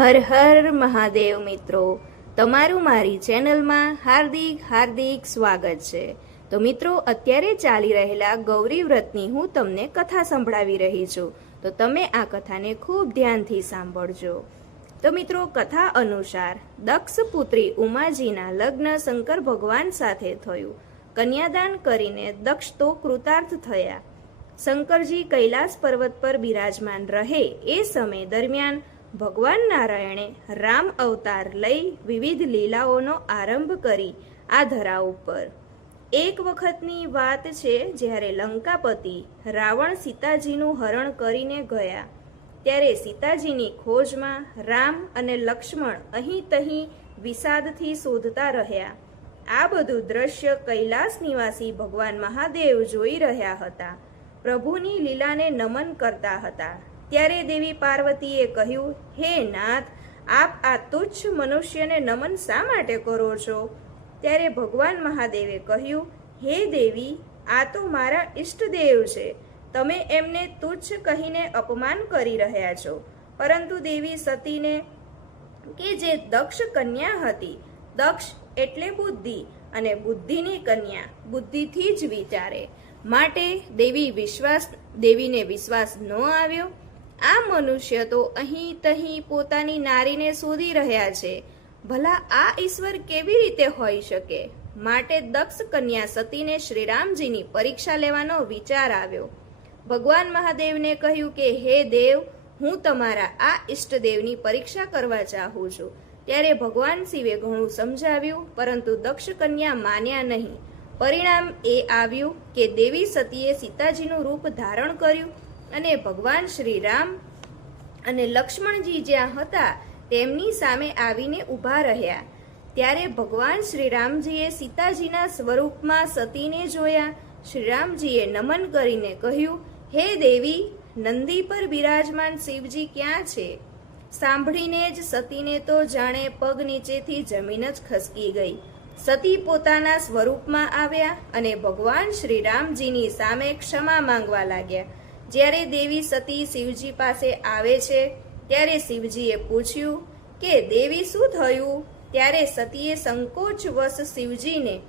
હર હર મહાદેવ મિત્રો. તમારું મારી ચેનલમાં હાર્દિક હાર્દિક સ્વાગત છે. તો મિત્રો, અત્યારે ચાલી રહેલા ગૌરી વ્રતની હું તમને કથા સંભળાવી રહી છું. તો તમે આ કથાને ખૂબ ધ્યાનથી સાંભળજો. તો મિત્રો, કથા અનુસાર દક્ષ પુત્રી ઉમાજીના લગ્ન શંકર ભગવાન સાથે થયું. કન્યાદાન કરીને દક્ષ તો કૃતાર્થ થયા. શંકરજી કૈલાસ પર્વત પર બિરાજમાન રહે એ સમય દરમિયાન ભગવાન નારાયણે રામ અવતાર લઈ વિવિધ લીલાઓનો આરંભ કરી આ ધરા ઉપર. એક વખતની વાત છે, જ્યારે લંકાપતિ રાવણ સીતાજીનું હરણ કરીને ગયા, ત્યારે સીતાજીની ખોજમાં રામ અને લક્ષ્મણ અહીં તહીં વિષાદથી શોધતા રહ્યા. આ બધું દ્રશ્ય કૈલાસ નિવાસી ભગવાન મહાદેવ જોઈ રહ્યા હતા. પ્રભુની લીલાને નમન કરતા હતા. ત્યારે દેવી પાર્વતીએ કહ્યું, હે નાથ, આપ આ તુચ્છ મનુષ્યને નમન શા માટે કરો છો? ત્યારે ભગવાન મહાદેવે કહ્યું, હે દેવી, આ તો મારા ઈષ્ટદેવ છે. તમે એમને તુચ્છ કહીને અપમાન કરી રહ્યા છો. પરંતુ દેવી સતીને કે જે દક્ષ કન્યા હતી, દક્ષ એટલે બુદ્ધિ અને બુદ્ધિની કન્યા, બુદ્ધિથી જ વિચારે. માટે દેવી વિશ્વાસ, દેવીને વિશ્વાસ ન આવ્યો. આ મનુષ્ય તો અહીં તહીં પોતાની નારીને શોધી રહ્યા છે. ભલા આ ઈશ્વર કેવી રીતે હોઈ શકે? માટે દક્ષ કન્યા સતીને શ્રીરામજીની પરીક્ષા લેવાનો વિચાર આવ્યો. ભગવાન મહાદેવને કહ્યું કે, હે દેવ, હું તમારા આ ઈષ્ટદેવની પરીક્ષા કરવા ચાહું છું. ત્યારે ભગવાન શિવે ઘણું સમજાવ્યું, પરંતુ દક્ષ કન્યા માન્યા નહીં. પરિણામ એ આવ્યું કે દેવી સતીએ સીતાજીનું રૂપ ધારણ કર્યું અને ભગવાન શ્રી રામ અને લક્ષ્મણજી જ્યાં હતા, તેમની સામે આવીને ઊભા રહ્યા. ત્યારે ભગવાન શ્રીરામજીએ સીતાજીના સ્વરૂપમાં સતીને જોયા. શ્રીરામજીએ નમન કરીને કહ્યું, હે દેવી, નંદી પર બિરાજમાન શિવજી ક્યાં છે? સાંભળીને જ સતીને તો જાણે પગ નીચેથી જમીન જ ખસકી ગઈ. સતી પોતાના સ્વરૂપમાં આવ્યા અને ભગવાન શ્રીરામજીની સામે ક્ષમા માંગવા લાગ્યા. જ્યારે દેવી સતી શિવજી પાસે આવે છે, ત્યારે શિવજીએ પૂછ્યું કે, દેવી શું થયું? ત્યારે સતીએ સંકોચવશ શિવજીને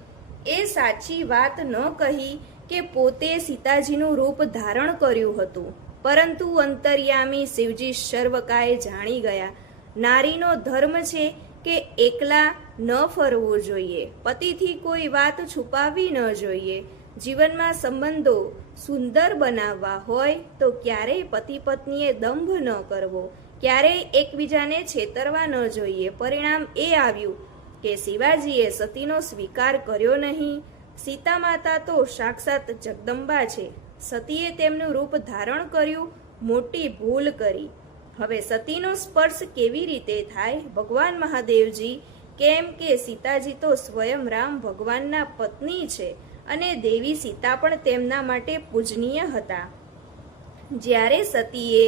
એ સાચી વાત ન કહી કે પોતે સીતાજીનું રૂપ ધારણ કર્યું હતું. પરંતુ અંતર્યામી શિવજી સર્વકાએ જાણી ગયા. નારીનો ધર્મ છે કે એકલા ન ફરવું જોઈએ. પતિથી કોઈ વાત છુપાવી ન જોઈએ. જીવનમાં સંબંધો સુંદર બનાવવા હોય તો ક્યારેય પતિ પત્નીએ દંભ ન કરવો. ક્યારેય એકબીજાને છેતરવા ન જોઈએ. પરિણામ એ આવ્યું કે શિવાજીએ સતીનો સ્વીકાર કર્યો નહીં. સીતા માતા તો સાક્ષાત જગદંબા છે. સતીએ તેમનું રૂપ ધારણ કર્યું, મોટી ભૂલ કરી. હવે સતીનો સ્પર્શ કેવી રીતે થાય? ભગવાન મહાદેવજી, કેમ કે સીતાજી તો સ્વયં રામ ભગવાનના પત્ની છે. અને દેવી સીતા પણ તેમના માટે પૂજનીય હતા. જ્યારે સતીએ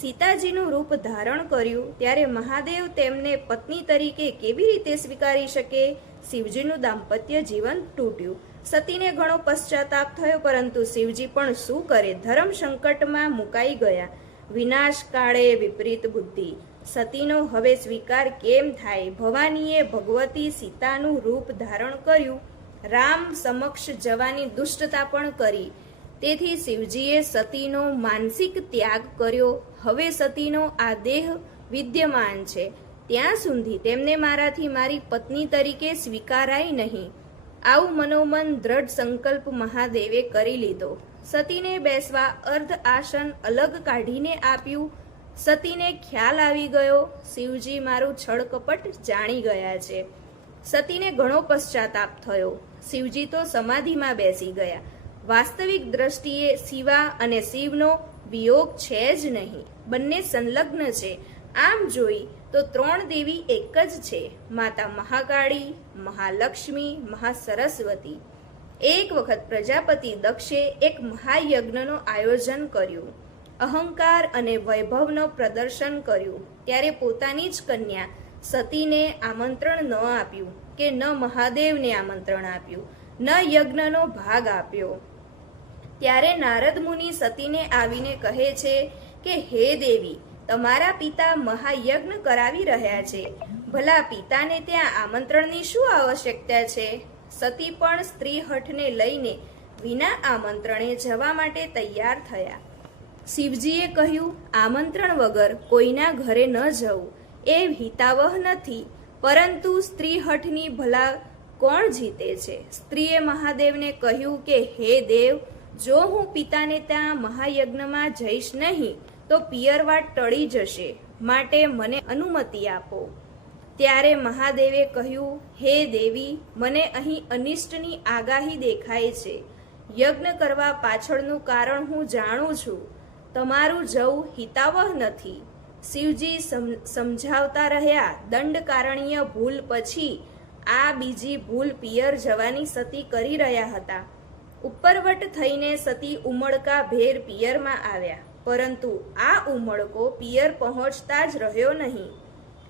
સીતાજીનું રૂપ ધારણ કર્યું, ત્યારે મહાદેવ તેમને પત્ની તરીકે કેવી રીતે સ્વીકારી શકે? શિવજીનું દાંપત્ય જીવન તૂટ્યું. સતીને ઘણો પશ્ચાતાપ થયો, પરંતુ શિવજી પણ શું કરે? ધર્મ સંકટમાં મુકાઈ ગયા. વિનાશ કાળે વિપરીત બુદ્ધિ. સતીનો હવે સ્વીકાર કેમ થાય? ભવાનીએ ભગવતી સીતાનું રૂપ ધારણ કર્યું. રામ સમક્ષ જવાની દુષ્ટતા પણ કરી. તેથી શિવજીએ સતીનો માનસિક ત્યાગ કર્યો. હવે સતીનો આ દેહ વિદ્યમાન છે. ત્યાં સુધી તેમને મારાથી મારી પત્ની તરીકે સ્વીકારાય નહીં. આવું મનોમન દ્રઢ સંકલ્પ મહાદેવે કરી લીધો. સતીને બેસવા અર્ધ આસન અલગ કાઢીને આપ્યું. સતીને ખ્યાલ આવી ગયો. શિવજી મારું છળકપટ જાણી ગયા છે. સતીને ઘણો પશ્ચાતાપ થયો. શિવજી તો સમાધિમાં બેસી ગયા. વાસ્તવિક દ્રષ્ટિએ શિવા અને શિવનો વિયોગ છે જ નહીં. બંને સંલગ્ન છે. આમ જોઈ તો ત્રણ દેવી એક જ છે. માતા મહાકાળી, મહાલક્ષ્મી, મહાસરસ્વતી. એક વખત પ્રજાપતિ દક્ષે એક મહાયજ્ઞનું આયોજન કર્યું. અહંકાર અને વૈભવનો પ્રદર્શન કર્યું. ત્યારે પોતાની જ કન્યા સતીને આમંત્રણ ન આપ્યું કે ન મહાદેવને આમંત્રણ આપ્યું, ન યજ્ઞનો ભાગ આપ્યો. ત્યારે નારદ મુનિ સતીને આવીને કહે છે કે, હે દેવી, તમારા પિતા મહાયજ્ઞ કરાવી રહ્યા છે. ભલા પિતાને ત્યાં આમંત્રણની શું આવશ્યકતા છે? સતી પણ સ્ત્રી હઠને લઈને વિના આમંત્રણે જવા માટે તૈયાર થયા. શિવજીએ કહ્યું, આમંત્રણ વગર કોઈના ઘરે ન જવું. એ હિતાવહ નથી, પરંતુ સ્ત્રી હઠની ભલા કોણ જીતે છે? સ્ત્રીએ મહાદેવને કહ્યું કે, હે દેવ, જો હું પિતાને ત્યાં મહાયજ્ઞમાં જઈશ નહીં, તો પિયરવાટ ટળી જશે, માટે મને અનુમતિ આપો. ત્યારે મહાદેવે કહ્યું, હે દેવી, મને અહીં અનિષ્ટની આગાહી દેખાય છે. યજ્ઞ કરવા પાછળનું કારણ હું જાણું છું. તમારું જવું હિતાવહ નથી. શિવજી સમ- સમજાવતા રહ્યા દંડકારણીય ભૂલ પછી આ બીજી ભૂલ પિયર જવાની સતી કરી રહ્યા હતા. ઉપરવટ થઈને સતી ઉમળકા ભેર પિયરમાં આવ્યા. પરંતુ આ ઉમળકો પિયર પહોંચતા જ રહ્યો નહીં.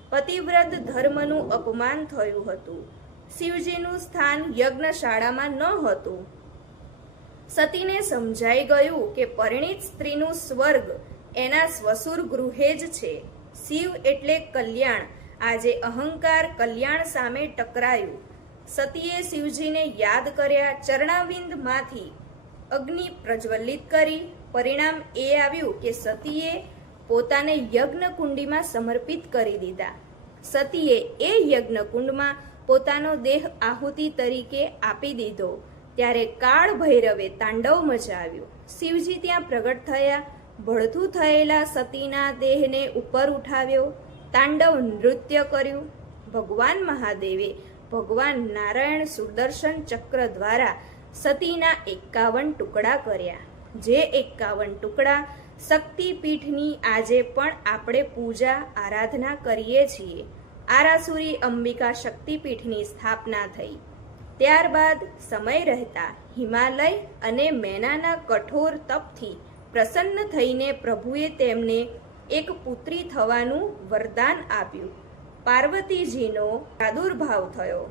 પતિવ્રત ધર્મનું અપમાન થયું હતું. શિવજીનું સ્થાન યજ્ઞશાળામાં ન હતું. સતીને સમજાઈ ગયું કે પરિણીત સ્ત્રીનું સ્વર્ગ એના સ્વસુર ગૃહે જ છે. શિવ એટલે કલ્યાણ. આજે અહંકાર કલ્યાણ સામે ટકરાયું. સતીએ શિવજીને યાદ કર્યા ચરણાવિંદમાંથી અગ્નિ પ્રજ્વલિત કરી. પરિણામ એ આવ્યું કે સતીએ પોતાને યજ્ઞ કુંડીમાં સમર્પિત કરી દીધા. સતીએ એ યજ્ઞ કુંડમાં પોતાનો દેહ આહુતિ તરીકે આપી દીધો. ત્યારે કાળ ભૈરવે તાંડવ મચાવ્યું. શિવજી ત્યાં પ્રગટ થયા. ભડથું થયેલા સતીના દેહને ઉપર ઉઠાવ્યો, તાંડવ નૃત્ય કર્યું. ભગવાન મહાદેવે ભગવાન નારાયણ સુદર્શન ચક્ર દ્વારા સતીના એકાવન ટુકડા કર્યા. જે એકાવન ટુકડા શક્તિપીઠની આજે પણ આપણે પૂજા, આરાધના કરીએ છીએ. આરાસુરી અંબિકા શક્તિપીઠની સ્થાપના થઈ. ત્યારબાદ સમય રહેતા હિમાલય અને મેનાના કઠોર તપથી પ્રસન્ન થઈને પ્રભુએ તેમને એક પુત્રી થવાનું વરદાન આપ્યું. પાર્વતીજીનો પ્રાદુર્ભાવ થયો.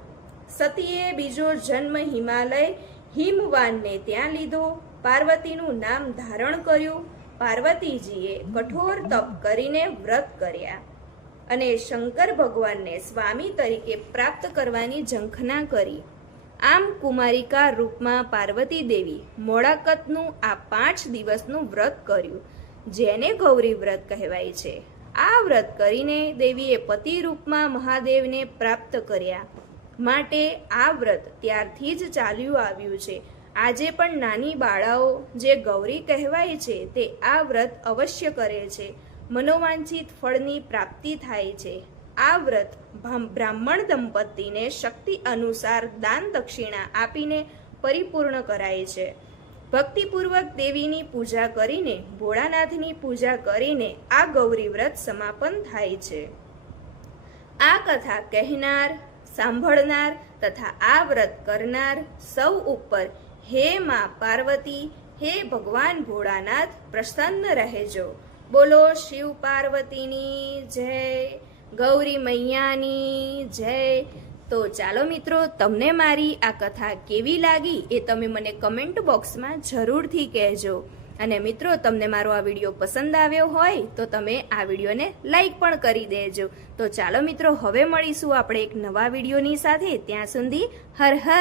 સતીએ બીજો જન્મ હિમાલય હિમવાનને ત્યાં લીધો. પાર્વતીનું નામ ધારણ કર્યું. પાર્વતીજીએ કઠોર તપ કરીને વ્રત કર્યા અને શંકર ભગવાનને સ્વામી તરીકે પ્રાપ્ત કરવાની ઝંખના કરી. આમ કુમારિકા રૂપમાં પાર્વતી દેવી મોડાકતનું આ પાંચ દિવસનું વ્રત કર્યું, જેને ગૌરી વ્રત કહેવાય છે. આ વ્રત કરીને દેવીએ પતિ રૂપમાં મહાદેવને પ્રાપ્ત કર્યા માટે આ વ્રત ત્યારથી જ ચાલ્યું આવ્યું છે. આજે પણ નાની બાળાઓ જે ગૌરી કહેવાય છે તે આ વ્રત અવશ્ય કરે છે. મનોવાંછિત ફળની પ્રાપ્તિ થાય છે. આ વ્રત બ્રાહ્મણ દંપતીને શક્તિ અનુસાર દાન દક્ષિણા આપીને પરિપૂર્ણ કરાય છે. ભક્તિપૂર્વક દેવીની પૂજા કરીને, ભોળાનાથની પૂજા કરીને આ ગૌરી વ્રત સમાપન થાય છે. આ કથા કહેનાર, સાંભળનાર તથા આ વ્રત કરનાર સૌ ઉપર હે માં પાર્વતી, હે ભગવાન ભોળાનાથ પ્રસન્ન રહેજો. બોલો શિવ પાર્વતીની જય. ગૌરી મૈયાની, જય. તો ચાલો મિત્રો, તમને મારી આ કથા કેવી લાગી એ તમે મને કમેન્ટ બોક્સમાં જરૂરથી કહેજો. અને મિત્રો, તમને મારો આ વીડિયો પસંદ આવ્યો હોય તો તમે આ વિડીયોને લાઈક પણ કરી દેજો. તો ચાલો મિત્રો, હવે મળીશું આપણે એક નવા વિડીયોની સાથે. ત્યાં સુધી હર હર.